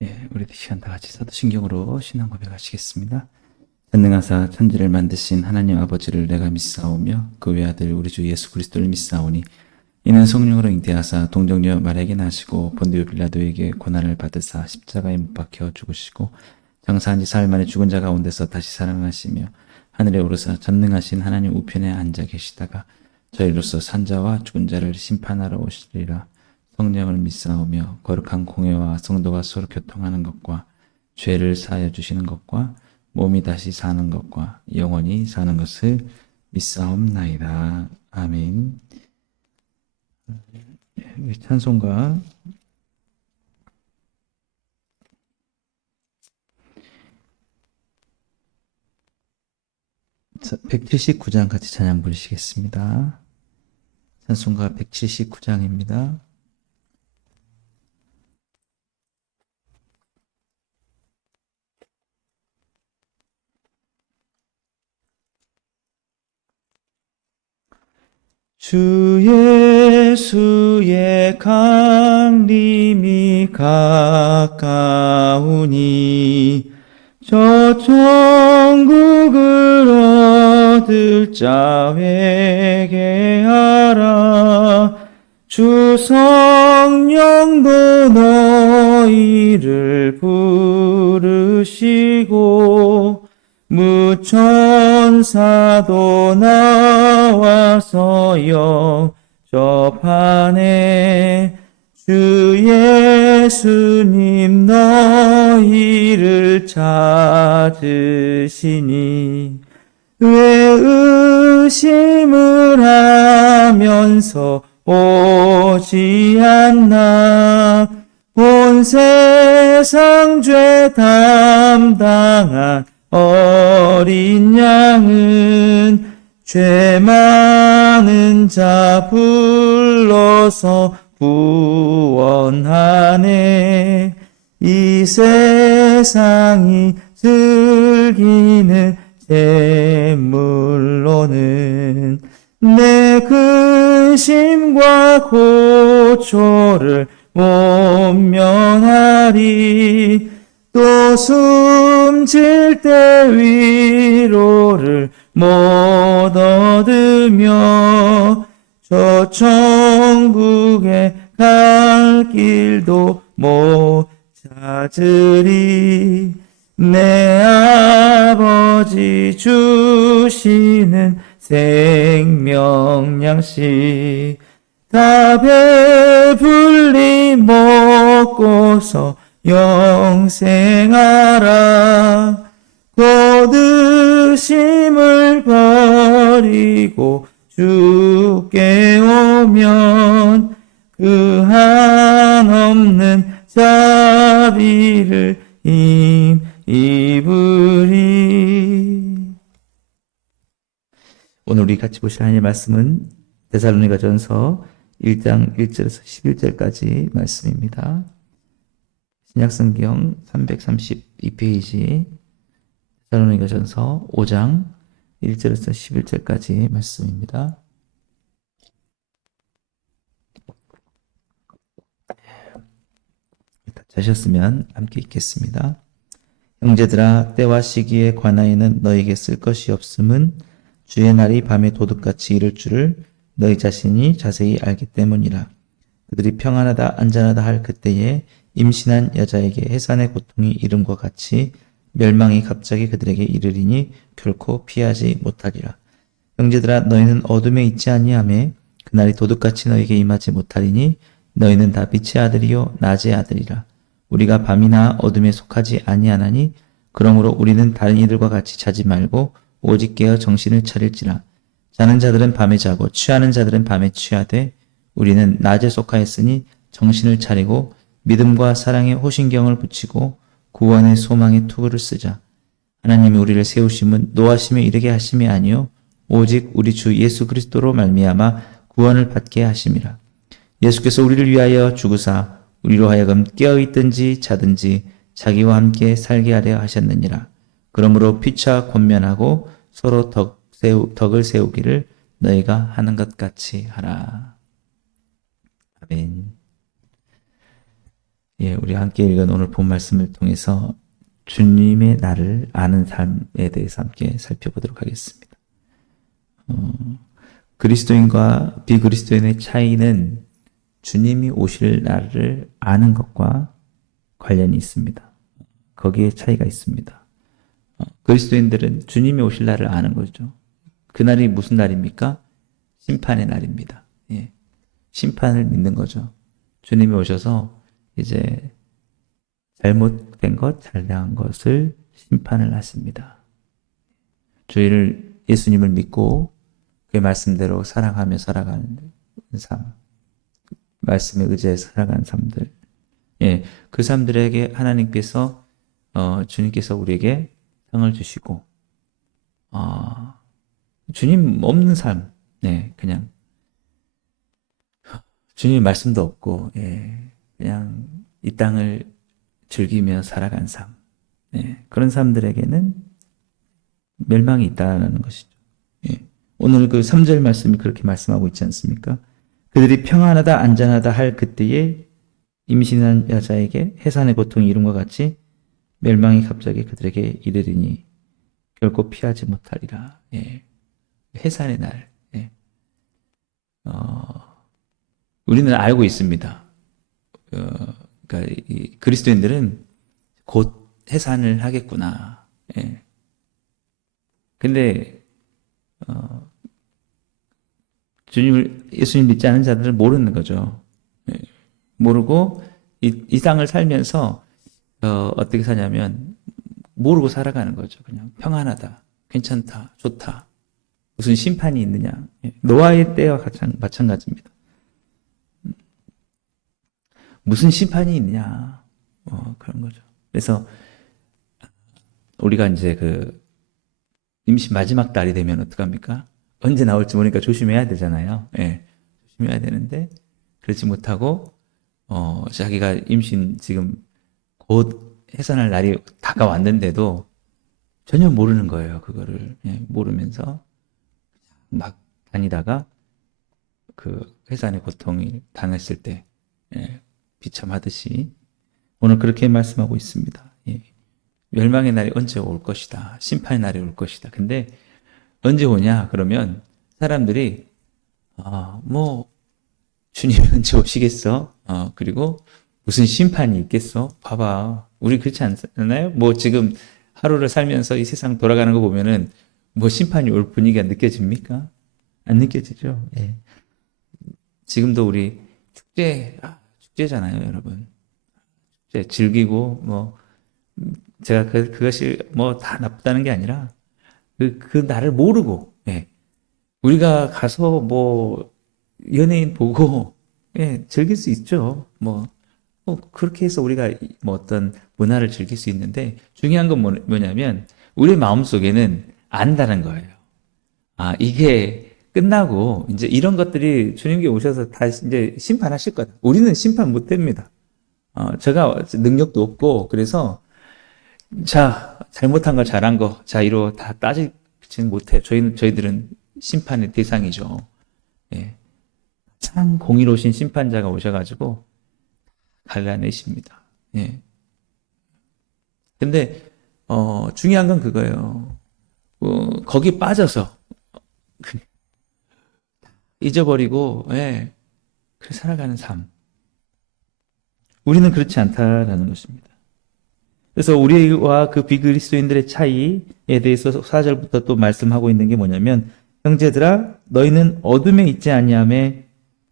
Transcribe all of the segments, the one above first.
우리 시간 다 같이 사도신경으로 신앙 고백하시겠습니다. 전능하사 천지를 만드신 하나님 아버지를 내가 믿사오며 그 외아들 우리 주 예수 그리스도를 믿사오니 이는 성령으로 잉태하사 동정녀 마리아에게 나시고 본디오 빌라도에게 고난을 받으사 십자가에 못 박혀 죽으시고 장사한 지 사흘 만에 죽은 자 가운데서 다시 살아나시며 하늘에 오르사 전능하신 하나님 우편에 앉아 계시다가 저희로서 산자와 죽은 자를 심판하러 오시리라. 성령을 믿사오며 거룩한 공회와 성도가 서로 교통하는 것과 죄를 사하여 주시는 것과 몸이 다시 사는 것과 영원히 사는 것을 믿사옵나이다. 아멘. 찬송가 179장 같이 찬양 부르시겠습니다. 찬송가 179장입니다. 주 예수의 강림이 가까우니 저 천국을 얻을 자 회개하라. 주 성령도 너희를 부르시고 무천사도 나와서 영접하네. 주 예수님 너희를 찾으시니 왜 의심을 하면서 오지 않나. 온 세상 죄 담당한 어린 양은 죄 많은 자 불러서 구원하네. 이 세상이 즐기는 재물로는 내 근심과 고초를 못 면하리. 또 숨질 때 위로를 못 얻으며 저 천국에 갈 길도 못 찾으리. 내 아버지 주시는 생명 양식 다 배불리 먹고서 영생하라. 거드심을 버리고 주께 오면 그 한없는 자비를 입으리. 오늘 우리 같이 보실 하나님의 말씀은 데살로니가전서 1장 1절에서 11절까지 말씀입니다. 신약성경 332페이지 데살로니가전서 5장 1절에서 11절까지 말씀입니다. 자셨으면 함께 읽겠습니다. 형제들아, 때와 시기에 관하여는 너에게 쓸 것이 없음은 주의 날이 밤에 도둑같이 이를 줄을 너희 자신이 자세히 알기 때문이라. 그들이 평안하다 안전하다 할 그때에 임신한 여자에게 해산의 고통이 이름과 같이 멸망이 갑자기 그들에게 이르리니 결코 피하지 못하리라. 형제들아, 너희는 어둠에 있지 아니하매 그날이 도둑같이 너희에게 임하지 못하리니 너희는 다 빛의 아들이요 낮의 아들이라. 우리가 밤이나 어둠에 속하지 아니하나니 그러므로 우리는 다른 이들과 같이 자지 말고 오직 깨어 정신을 차릴지라. 자는 자들은 밤에 자고 취하는 자들은 밤에 취하되 우리는 낮에 속하였으니 정신을 차리고 믿음과 사랑의 호신경을 붙이고 구원의 소망의 투구를 쓰자. 하나님이 우리를 세우심은 노하심에 이르게 하심이 아니요 오직 우리 주 예수 그리스도로 말미암아 구원을 받게 하심이라. 예수께서 우리를 위하여 죽으사 우리로 하여금 깨어있든지 자든지 자기와 함께 살게 하려 하셨느니라. 그러므로 피차 권면하고 서로 덕을 세우기를 너희가 하는 것 같이 하라. 아멘. 우리 함께 읽은 오늘 본 말씀을 통해서 주님의 나를 아는 삶에 대해서 함께 살펴보도록 하겠습니다. 그리스도인과 비그리스도인의 차이는 주님이 오실 날을 아는 것과 관련이 있습니다. 거기에 차이가 있습니다. 그리스도인들은 주님이 오실 날을 아는 거죠. 그날이 무슨 날입니까? 심판의 날입니다. 예. 심판을 믿는 거죠. 주님이 오셔서 이제 잘못된 것, 잘못한 것을 심판을 하십니다. 예수님을 믿고 그의 말씀대로 사랑하며 살아가는 삶, 말씀에 의지해서 살아가는 삶들, 예, 그 사람들에게 하나님께서 주님께서 우리에게 상을 주시고 주님 없는 삶, 네, 그냥 주님 말씀도 없고, 예, 그냥 이 땅을 즐기며 살아간 삶, 예, 그런 사람들에게는 멸망이 있다는 것이죠. 예. 오늘 그 3절 말씀이 그렇게 말씀하고 있지 않습니까? 그들이 평안하다 안전하다 할 그때에 임신한 여자에게 해산의 고통이 이름과 같이 멸망이 갑자기 그들에게 이르리니 결코 피하지 못하리라. 예. 해산의 날. 예. 우리는 알고 있습니다. 그러니까 이 그리스도인들은 곧 해산을 하겠구나. 예. 근데 예수님 믿지 않은 자들은 모르는 거죠. 예. 모르고 이 땅을 살면서 어떻게 사냐면 모르고 살아가는 거죠. 그냥 평안하다, 괜찮다, 좋다. 무슨 심판이 있느냐. 예. 노아의 때와 마찬가지입니다. 무슨 심판이 있냐. 그런 거죠. 그래서 우리가 이제 그 임신 마지막 달이 되면 어떡합니까? 언제 나올지 모르니까 조심해야 되잖아요. 예. 조심해야 되는데 그렇지 못하고 자기가 임신 지금 곧 해산할 날이 다가왔는데도 전혀 모르는 거예요. 그거를. 예. 모르면서 막 다니다가 그 해산의 고통을 당했을 때, 예. 비참하듯이 오늘 그렇게 말씀하고 있습니다. 예. 멸망의 날이 언제 올 것이다. 심판의 날이 올 것이다. 근데 언제 오냐? 그러면 사람들이 뭐 주님 언제 오시겠어? 그리고 무슨 심판이 있겠어? 봐봐. 우리 그렇지 않나요? 뭐 지금 하루를 살면서 이 세상 돌아가는 거 보면은 뭐 심판이 올 분위기가 느껴집니까? 안 느껴지죠? 예. 지금도 우리 축제잖아요, 여러분. 축제 즐기고 뭐 제가 그것이 뭐 다 나쁘다는 게 아니라 그 나를 모르고, 예. 우리가 가서 뭐 연예인 보고, 예, 즐길 수 있죠. 그렇게 해서 우리가 뭐 어떤 문화를 즐길 수 있는데 중요한 건 뭐냐면 우리 마음속에는 안다는 거예요. 이게 끝나고 이제 이런 것들이 주님께 오셔서 다시 이제 심판하실 거다. 우리는 심판 못 됩니다. 제가 능력도 없고 그래서 자, 잘못한 거, 잘한 거, 자, 이로 다 따지지는 못해. 저희들은 심판의 대상이죠. 예. 참 공의로우신 심판자가 오셔가지고 갈라내십니다. 예. 근데, 중요한 건 그거예요. 거기 빠져서, 잊어버리고, 예. 그렇게 살아가는 삶. 우리는 그렇지 않다라는 것입니다. 그래서 우리와 그 비그리스도인들의 차이에 대해서 4절부터 또 말씀하고 있는 게 뭐냐면 형제들아 너희는 어둠에 있지 아니하매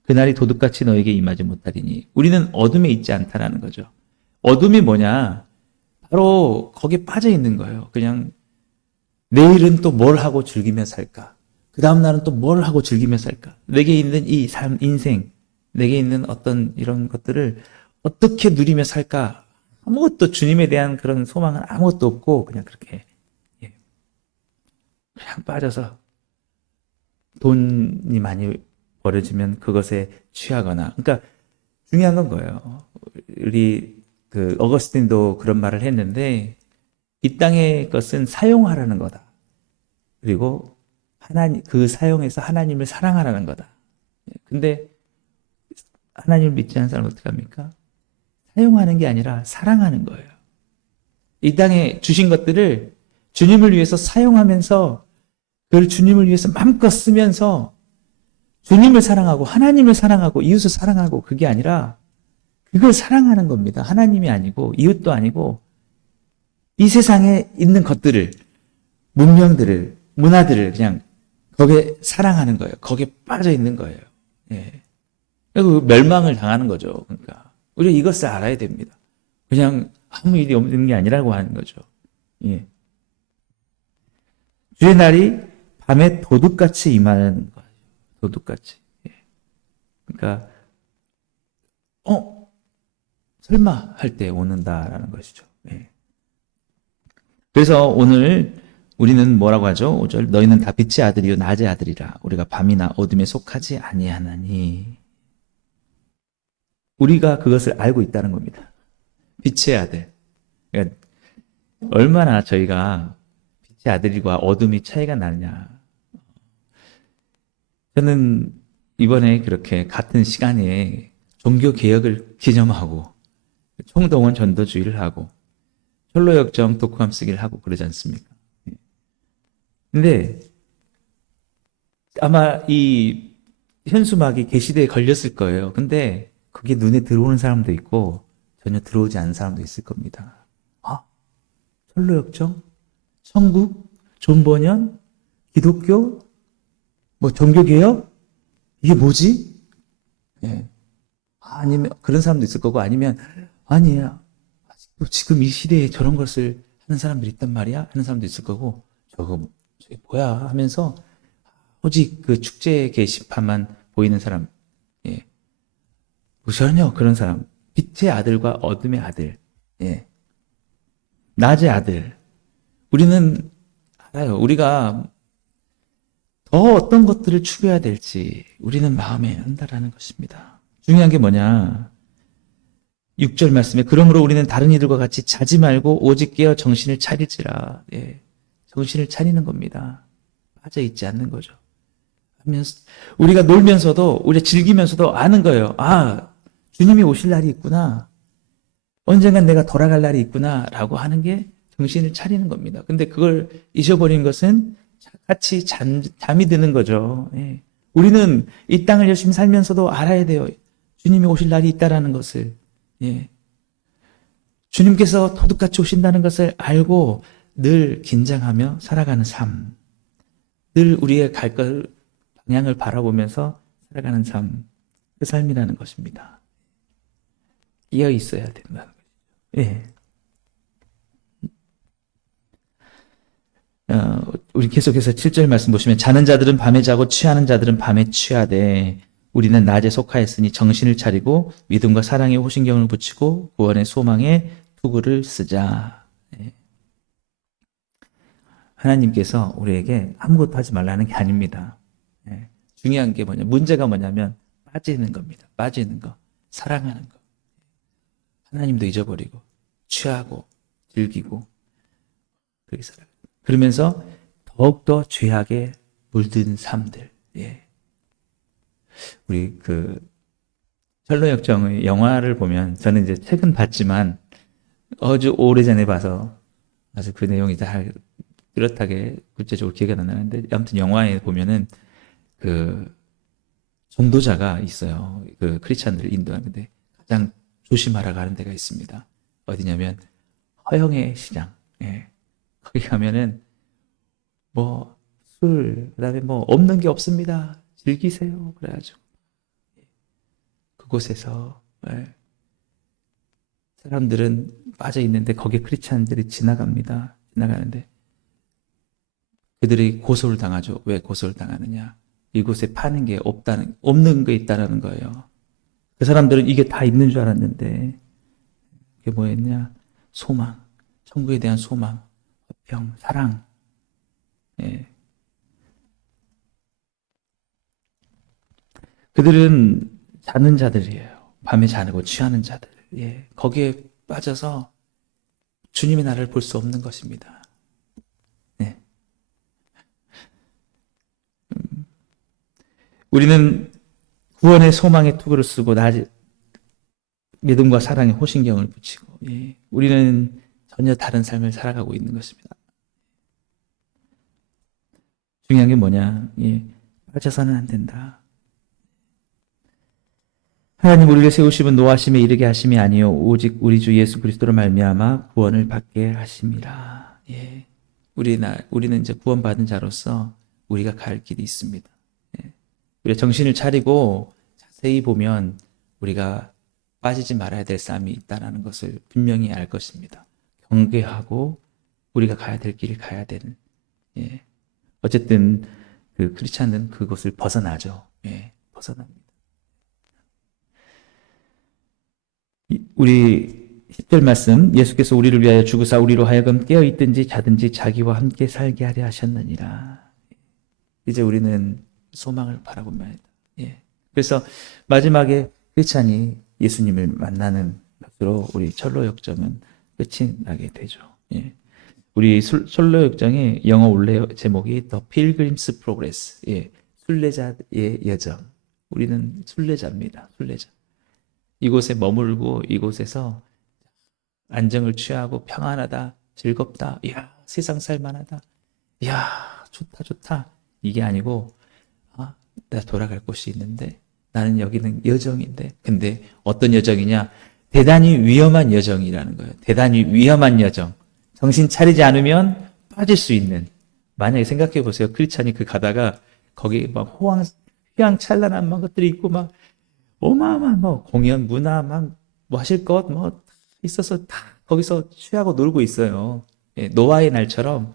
그날이 도둑같이 너에게 임하지 못하리니 우리는 어둠에 있지 않다라는 거죠. 어둠이 뭐냐? 바로 거기에 빠져 있는 거예요. 그냥 내일은 또 뭘 하고 즐기며 살까? 그 다음 날은 또 뭘 하고 즐기며 살까? 내게 있는 이 삶, 인생, 내게 있는 어떤 이런 것들을 어떻게 누리며 살까? 아무것도 주님에 대한 그런 소망은 아무것도 없고 그냥 그렇게 그냥 빠져서 돈이 많이 벌어지면 그것에 취하거나 그러니까 중요한 건 거예요. 우리 그 어거스틴도 그런 말을 했는데 이 땅의 것은 사용하라는 거다. 그리고 그 사용해서 하나님을 사랑하라는 거다. 근데 하나님을 믿지 않는 사람은 어떻게 합니까? 사용하는 게 아니라 사랑하는 거예요. 이 땅에 주신 것들을 주님을 위해서 사용하면서 그걸 주님을 위해서 마음껏 쓰면서 주님을 사랑하고 하나님을 사랑하고 이웃을 사랑하고 그게 아니라 그걸 사랑하는 겁니다. 하나님이 아니고 이웃도 아니고 이 세상에 있는 것들을 문명들을 문화들을 그냥 거기에 사랑하는 거예요. 거기에 빠져 있는 거예요. 예. 그리고 멸망을 당하는 거죠. 그러니까 우리가 이것을 알아야 됩니다. 그냥 아무 일이 없는 게 아니라고 하는 거죠. 예. 주의 날이 밤에 도둑같이 임하는 거예요. 도둑같이. 예. 그러니까 설마 할 때 오는다라는 것이죠. 예. 그래서 오늘 우리는 뭐라고 하죠? 5절 너희는 다 빛의 아들이요 낮의 아들이라 우리가 밤이나 어둠에 속하지 아니하나니 우리가 그것을 알고 있다는 겁니다. 빛의 아들. 그러니까 얼마나 저희가 빛의 아들과 어둠이 차이가 나느냐. 저는 이번에 그렇게 같은 시간에 종교개혁을 기념하고 총동원 전도주의를 하고 철로역정 독후감 쓰기를 하고 그러지 않습니까? 근데 아마 이 현수막이 계시대에 걸렸을 거예요. 근데 그게 눈에 들어오는 사람도 있고 전혀 들어오지 않는 사람도 있을 겁니다. 아, 철로역정? 천국? 존번연? 기독교? 뭐 종교개혁? 이게 뭐지? 예. 아니면 그런 사람도 있을 거고 아니면 아니야. 아직도 지금 이 시대에 저런 것을 하는 사람들이 있단 말이야? 하는 사람도 있을 거고 저게 뭐야? 하면서 오직 그 축제 게시판만 보이는 사람. 예. 전혀 그런 사람. 빛의 아들과 어둠의 아들. 예. 낮의 아들. 우리는 알아요. 우리가 더 어떤 것들을 추구해야 될지 우리는 마음에 한다라는 것입니다. 중요한 게 뭐냐? 6절 말씀에 그러므로 우리는 다른 이들과 같이 자지 말고 오직 깨어 정신을 차릴지라. 예. 정신을 차리는 겁니다. 빠져 있지 않는 거죠. 우리가 놀면서도 우리가 즐기면서도 아는 거예요. 아, 주님이 오실 날이 있구나. 언젠간 내가 돌아갈 날이 있구나라고 하는 게 정신을 차리는 겁니다. 근데 그걸 잊어버린 것은 같이 잠이 드는 거죠. 예. 우리는 이 땅을 열심히 살면서도 알아야 돼요. 주님이 오실 날이 있다라는 것을. 예. 주님께서 도둑같이 오신다는 것을 알고 늘 긴장하며 살아가는 삶. 늘 우리의 갈 방향을 바라보면서 살아가는 삶. 그 삶이라는 것입니다. 끼어 있어야 된다는 거죠. 예. 우리 계속해서 7절 말씀 보시면 자는 자들은 밤에 자고 취하는 자들은 밤에 취하되 우리는 낮에 속하였으니 정신을 차리고 믿음과 사랑에 호신경을 붙이고 구원의 소망에 투구를 쓰자. 예. 하나님께서 우리에게 아무것도 하지 말라는 게 아닙니다. 예. 중요한 게 문제가 뭐냐면 빠지는 겁니다. 빠지는 거. 사랑하는 거. 하나님도 잊어버리고 취하고 즐기고 그렇게 살아요. 그러면서 더욱더 죄악에 물든 삶들. 예. 우리 철로역정의 영화를 보면 저는 이제 최근 봤지만 아주 오래전에 봐서 아주 그 내용이 다 뚜렷하게 구체적으로 기억이 안 나는데 아무튼 영화에 보면은 전도자가 있어요. 크리스찬들을 인도하는데 가장 조심하라고 하는 데가 있습니다. 어디냐면 허영의 시장. 예. 거기 가면은 술, 그다음에 없는 게 없습니다. 즐기세요. 그래가지고 그곳에서 사람들은 빠져 있는데 거기에 크리스찬들이 지나가는데 그들이 고소를 당하죠. 왜 고소를 당하느냐? 이곳에 파는 게 없는 게 있다라는 거예요. 그 사람들은 이게 다 있는 줄 알았는데 그게 뭐였냐? 소망, 천국에 대한 소망, 화평, 사랑. 예. 그들은 자는 자들이에요. 밤에 자고 취하는 자들. 예. 거기에 빠져서 주님의 나라를 볼 수 없는 것입니다. 네. 우리는 구원의 소망의 투구를 쓰고 믿음과 사랑에 호신경을 붙이고, 우리는 전혀 다른 삶을 살아가고 있는 것입니다. 중요한 게 뭐냐? 빠져서는 안 된다. 하나님 우리를 세우시면 노하심에 이르게 하심이 아니요 오직 우리 주 예수 그리스도로 말미암아 구원을 받게 하심이라. 우리는 이제 구원받은 자로서 우리가 갈 길이 있습니다. 우리가 정신을 차리고 자세히 보면 우리가 빠지지 말아야 될 삶이 있다는 것을 분명히 알 것입니다. 경계하고 우리가 가야 될 길을 가야 되는. 어쨌든 그 크리스찬은 그것을 벗어나죠. 벗어납니다. 우리 10절 말씀, 예수께서 우리를 위하여 죽으사 우리로 하여금 깨어있든지 자든지 자기와 함께 살게 하려 하셨느니라. 이제 우리는 소망을 바라봅니다. 그래서 마지막에 크리스찬이 예수님을 만나는 것으로 우리 철로 역정은 끝이 나게 되죠. 우리 철로 역정의 영어 원래 제목이 The Pilgrim's Progress, 순례자의 여정. 우리는 순례자입니다. 순례자. 이곳에 머물고 이곳에서 안정을 취하고 평안하다, 즐겁다, 이야 세상 살만하다, 이야 좋다 이게 아니고 나 돌아갈 곳이 있는데 나는 여기는 여정인데, 근데 어떤 여정이냐? 대단히 위험한 여정이라는 거예요. 대단히 위험한 여정. 정신 차리지 않으면 빠질 수 있는. 만약에 생각해 보세요. 크리스찬이 그 가다가 거기 막 휘황찬란한 막 것들이 있고 막 어마어마한 뭐 공연, 문화 막 뭐 하실 것 뭐 있어서 다 거기서 취하고 놀고 있어요. 노아의 날처럼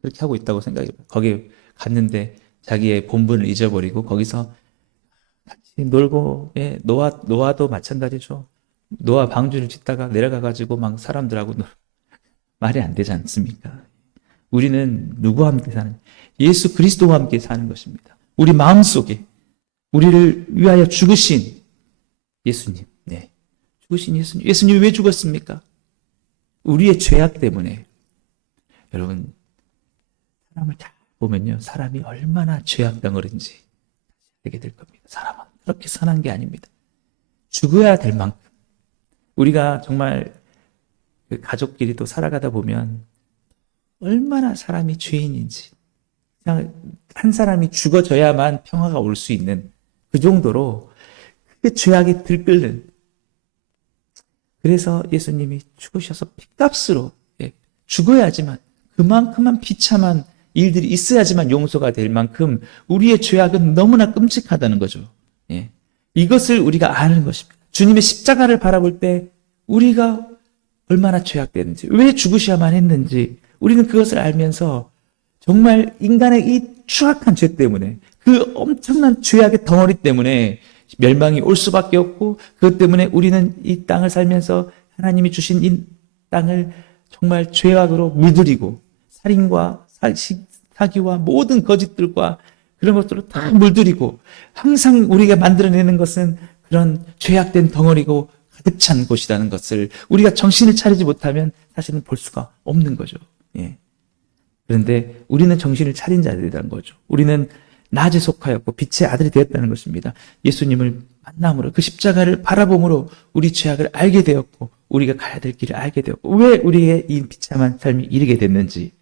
그렇게 하고 있다고 생각해요. 거기 갔는데 자기의 본분을 잊어버리고 거기서 같이 놀고, 노아도 마찬가지죠. 노아 방주를 짓다가 내려가가지고 막 사람들하고 말이 안 되지 않습니까? 우리는 누구와 함께 사는? 예수 그리스도와 함께 사는 것입니다. 우리 마음속에 우리를 위하여 죽으신 예수님, 죽으신 예수님. 예수님이 왜 죽었습니까? 우리의 죄악 때문에. 여러분, 사람을 잘 보면요, 사람이 얼마나 죄악 덩어리인지 알게 될 겁니다. 사람은 그렇게 선한 게 아닙니다. 죽어야 될 만큼. 우리가 정말 그 가족끼리도 살아가다 보면 얼마나 사람이 죄인인지, 그냥 한 사람이 죽어져야만 평화가 올 수 있는 그 정도로 그 죄악이 들끓는. 그래서 예수님이 죽으셔서 핏값으로 죽어야지만, 그만큼만 비참한 일들이 있어야지만 용서가 될 만큼 우리의 죄악은 너무나 끔찍하다는 거죠. 이것을 우리가 아는 것입니다. 주님의 십자가를 바라볼 때 우리가 얼마나 죄악됐는지, 왜 죽으셔야만 했는지 우리는 그것을 알면서 정말 인간의 이 추악한 죄 때문에, 그 엄청난 죄악의 덩어리 때문에 멸망이 올 수밖에 없고, 그것 때문에 우리는 이 땅을 살면서 하나님이 주신 이 땅을 정말 죄악으로 물들이고, 살인과 사기와 모든 거짓들과 그런 것들로 다 물들이고, 항상 우리가 만들어내는 것은 그런 죄악된 덩어리고 가득 찬 곳이라는 것을 우리가 정신을 차리지 못하면 사실은 볼 수가 없는 거죠. 그런데 우리는 정신을 차린 자들이라는 거죠. 우리는 낮에 속하였고 빛의 아들이 되었다는 것입니다. 예수님을 만남으로, 그 십자가를 바라봄으로 우리 죄악을 알게 되었고, 우리가 가야 될 길을 알게 되었고, 왜 우리의 이 비참한 삶이 이르게 됐는지,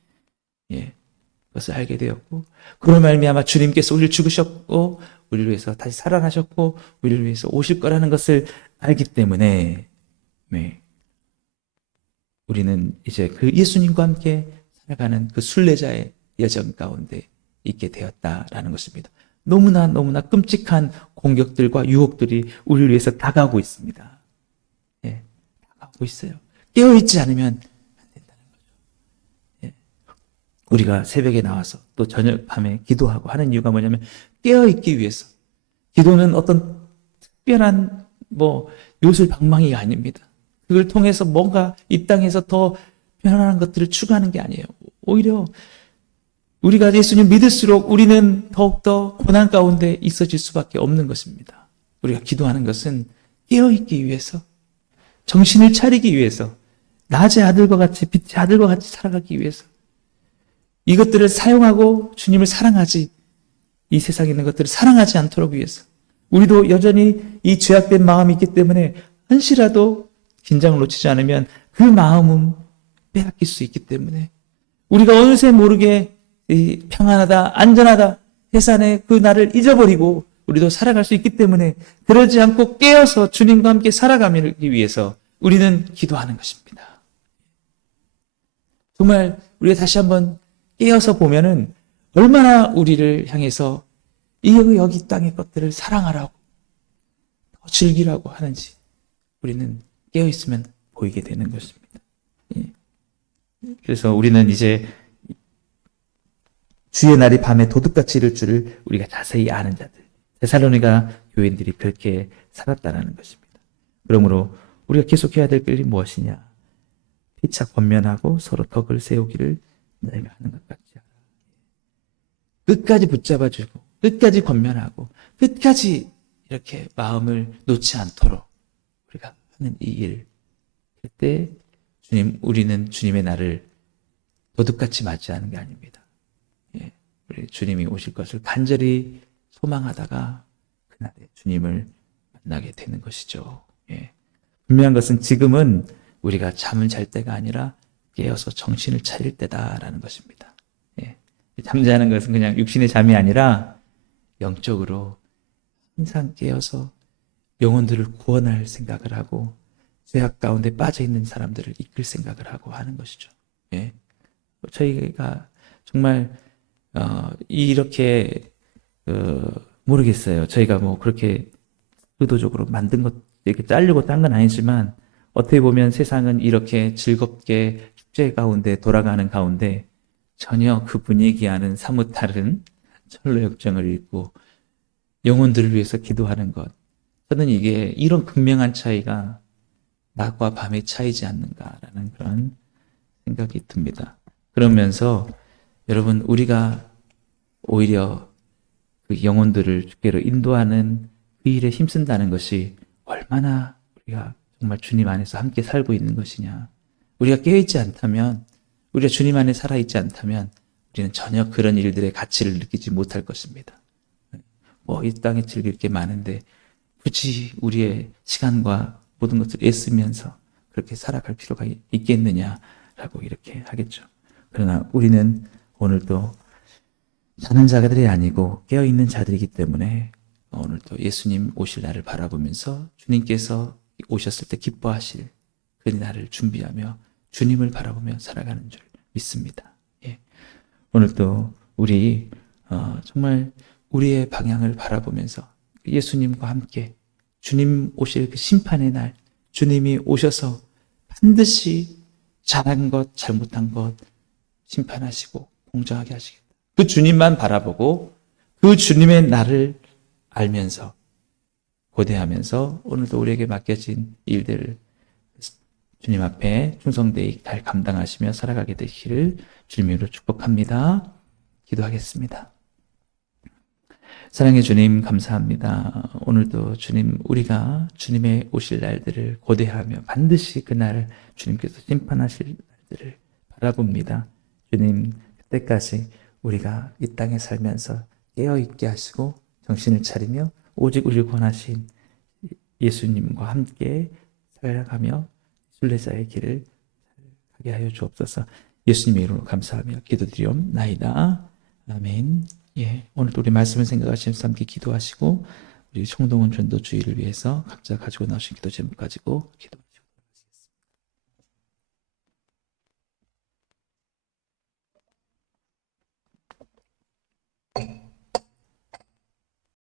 그것을 알게 되었고, 그로 말미암아 주님께서 우리를 죽으셨고 우리를 위해서 다시 살아나셨고 우리를 위해서 오실 거라는 것을 알기 때문에, 우리는 이제 그 예수님과 함께 살아가는 그 순례자의 여정 가운데 있게 되었다라는 것입니다. 너무나 끔찍한 공격들과 유혹들이 우리를 위해서 다가오고 있습니다. 다가오고 있어요. 깨어있지 않으면 안 된다는 거죠. 우리가 새벽에 나와서 또 저녁 밤에 기도하고 하는 이유가 뭐냐면 깨어있기 위해서. 기도는 어떤 특별한 요술방망이가 아닙니다. 그걸 통해서 뭔가 이 땅에서 더 편안한 것들을 추구하는 게 아니에요. 오히려 우리가 예수님 믿을수록 우리는 더욱더 고난 가운데 있어질 수밖에 없는 것입니다. 우리가 기도하는 것은 깨어있기 위해서, 정신을 차리기 위해서, 낮의 아들과 같이, 빛의 아들과 같이 살아가기 위해서, 이것들을 사용하고 주님을 사랑하지, 이 세상에 있는 것들을 사랑하지 않도록 위해서. 우리도 여전히 이 죄악된 마음이 있기 때문에 한시라도 긴장을 놓치지 않으면 그 마음은 빼앗길 수 있기 때문에 우리가 어느새 모르게 평안하다, 안전하다, 해산의 그 날을 잊어버리고 우리도 살아갈 수 있기 때문에 그러지 않고 깨어서 주님과 함께 살아가기 위해서 우리는 기도하는 것입니다. 정말 우리가 다시 한번 깨어서 보면은 얼마나 우리를 향해서 여기 땅의 것들을 사랑하라고 더 즐기라고 하는지 우리는 깨어있으면 보이게 되는 것입니다. 그래서 우리는 이제 주의 날이 밤에 도둑같이 이를 줄을 우리가 자세히 아는 자들, 데살로니가 교인들이 그렇게 살았다는 것입니다. 그러므로 우리가 계속해야 될 일이 무엇이냐? 피차 권면하고 서로 덕을 세우기를 너희가 하는 것 같지 않아. 끝까지 붙잡아주고 끝까지 권면하고 끝까지 이렇게 마음을 놓지 않도록 우리가 하는 이 일. 그때 우리는 주님의 날을 도둑같이 맞이하는 게 아닙니다. 우리 주님이 오실 것을 간절히 소망하다가 그날에 주님을 만나게 되는 것이죠. 분명한 것은 지금은 우리가 잠을 잘 때가 아니라 깨어서 정신을 차릴 때다라는 것입니다. 잠자는 것은 그냥 육신의 잠이 아니라 영적으로 항상 깨어서 영혼들을 구원할 생각을 하고 죄악 가운데 빠져있는 사람들을 이끌 생각을 하고 하는 것이죠. 저희가 정말 이렇게 모르겠어요. 저희가 뭐 그렇게 의도적으로 만든 것 이렇게 짜려고 딴 건 아니지만 어떻게 보면 세상은 이렇게 즐겁게 축제 가운데 돌아가는 가운데 전혀 그 분위기와는 사뭇 다른 철로 역정을 읽고 영혼들을 위해서 기도하는 것. 저는 이게 이런 극명한 차이가 낮과 밤의 차이지 않는가라는 그런 생각이 듭니다. 그러면서 여러분 우리가 오히려 그 영혼들을 주께로 인도하는 그 일에 힘쓴다는 것이 얼마나 우리가 정말 주님 안에서 함께 살고 있는 것이냐. 우리가 깨어있지 않다면, 우리가 주님 안에 살아있지 않다면 우리는 전혀 그런 일들의 가치를 느끼지 못할 것입니다. 이 땅에 즐길 게 많은데 굳이 우리의 시간과 모든 것을 애쓰면서 그렇게 살아갈 필요가 있겠느냐라고 이렇게 하겠죠. 그러나 우리는 오늘도 자는 자들이 아니고 깨어있는 자들이기 때문에 오늘도 예수님 오실 날을 바라보면서 주님께서 오셨을 때 기뻐하실 그 날을 준비하며 주님을 바라보며 살아가는 줄 믿습니다. 오늘도 우리 정말 우리의 방향을 바라보면서 예수님과 함께 주님 오실 그 심판의 날, 주님이 오셔서 반드시 잘한 것, 잘못한 것 심판하시고 공정하게 하시겠다. 그 주님만 바라보고 그 주님의 날을 알면서 고대하면서 오늘도 우리에게 맡겨진 일들을 주님 앞에 충성되이 잘 감당하시며 살아가게 되시기를 주님으로 축복합니다. 기도하겠습니다. 사랑의 주님 감사합니다. 오늘도 주님 우리가 주님의 오실 날들을 고대하며 반드시 그날 주님께서 심판하실 날들을 바라봅니다. 주님 그때까지 우리가 이 땅에 살면서 깨어있게 하시고 정신을 차리며 오직 우리를 권하신 예수님과 함께 살아가며 순례자의 길을 가게 하여 주옵소서. 예수님의 이름으로 감사하며 기도드리옵나이다. 아멘. 오늘도 우리 말씀을 생각하시면서 함께 기도하시고 우리 총동원 전도 주의를 위해서 각자 가지고 나오신 기도 제목 가지고 기도하시겠습니다.